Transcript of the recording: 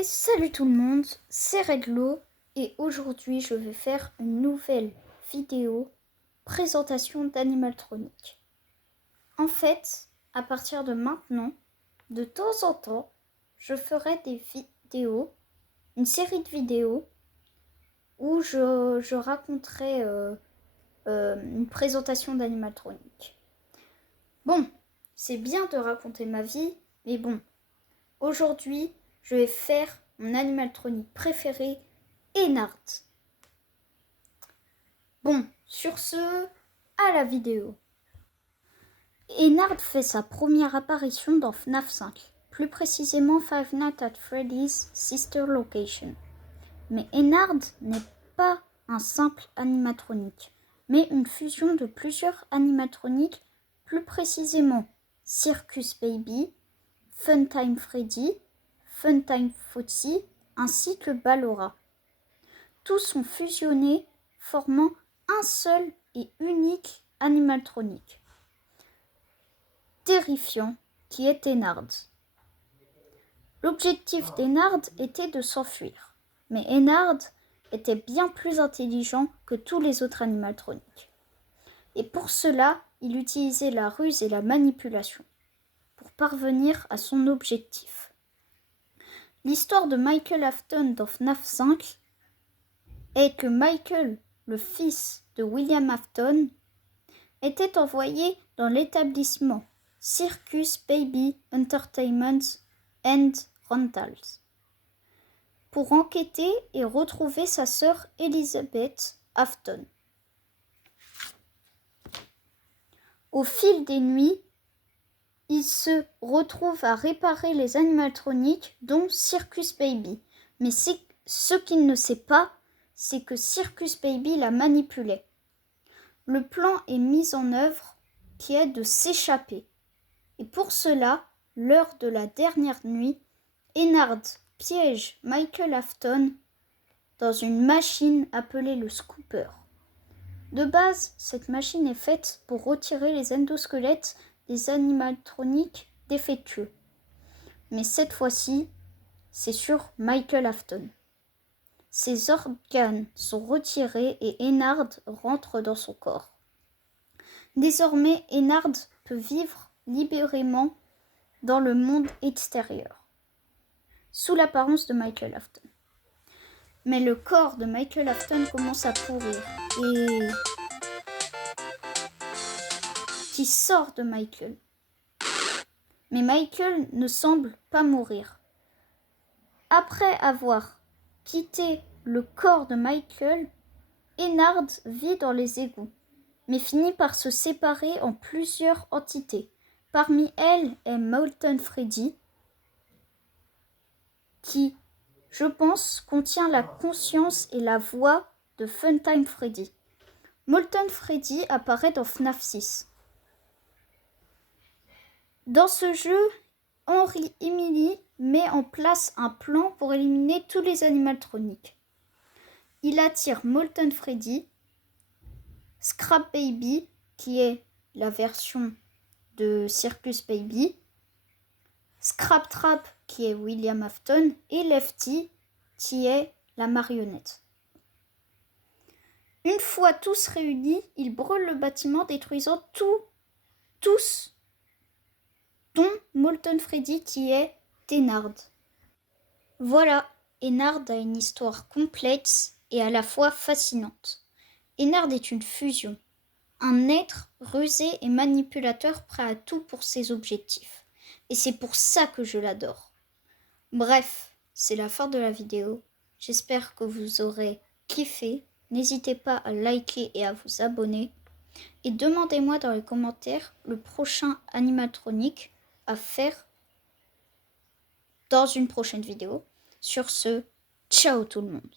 Et salut tout le monde, c'est Redlo et aujourd'hui je vais faire une nouvelle vidéo présentation d'Animaltronic. En fait, à partir de maintenant, de temps en temps, je ferai des vidéos, une série de vidéos où je raconterai une présentation d'Animaltronic. Bon, c'est bien de raconter ma vie, mais bon, aujourd'hui, je vais faire mon animatronique préféré, Ennard. Bon, sur ce, à la vidéo. Ennard fait sa première apparition dans FNAF 5, plus précisément Five Nights at Freddy's Sister Location. Mais Ennard n'est pas un simple animatronique, mais une fusion de plusieurs animatroniques, plus précisément Circus Baby, Funtime Freddy, Funtime Foxy, ainsi que Ballora. Tous sont fusionnés, formant un seul et unique animatronique. Terrifiant, qui est Ennard. L'objectif d'Ennard était de s'enfuir, mais Ennard était bien plus intelligent que tous les autres animatroniques. Et pour cela, il utilisait la ruse et la manipulation pour parvenir à son objectif. L'histoire de Michael Afton dans FNAF 5 est que Michael, le fils de William Afton, était envoyé dans l'établissement Circus Baby Entertainment and Rentals pour enquêter et retrouver sa sœur Elizabeth Afton. Au fil des nuits, il se retrouve à réparer les animatroniques, dont Circus Baby. Mais ce qu'il ne sait pas, c'est que Circus Baby la manipulait. Le plan est mis en œuvre qui est de s'échapper. Et pour cela, l'heure de la dernière nuit, Ennard piège Michael Afton dans une machine appelée le Scooper. De base, cette machine est faite pour retirer les endosquelettes des animatroniques défectueux. Mais cette fois-ci, c'est sur Michael Afton. Ses organes sont retirés et Ennard rentre dans son corps. Désormais, Ennard peut vivre libérément dans le monde extérieur, sous l'apparence de Michael Afton. Mais le corps de Michael Afton commence à pourrir et qui sort de Michael. Mais Michael ne semble pas mourir. Après avoir quitté le corps de Michael, Ennard vit dans les égouts, mais finit par se séparer en plusieurs entités. Parmi elles est Molten Freddy, qui, je pense, contient la conscience et la voix de Funtime Freddy. Molten Freddy apparaît dans FNAF 6. Dans ce jeu, Henry Emily met en place un plan pour éliminer tous les animatroniques. Il attire Molten Freddy, Scrap Baby, qui est la version de Circus Baby, Scrap Trap, qui est William Afton, et Lefty, qui est la marionnette. Une fois tous réunis, ils brûlent le bâtiment, détruisant tous, dont Molten Freddy, qui est Ennard. Voilà, Ennard a une histoire complexe et à la fois fascinante. Ennard est une fusion, un être rusé et manipulateur prêt à tout pour ses objectifs. Et c'est pour ça que je l'adore. Bref, c'est la fin de la vidéo. J'espère que vous aurez kiffé. N'hésitez pas à liker et à vous abonner. Et demandez-moi dans les commentaires le prochain animatronique à faire dans une prochaine vidéo. Sur ce, ciao tout le monde.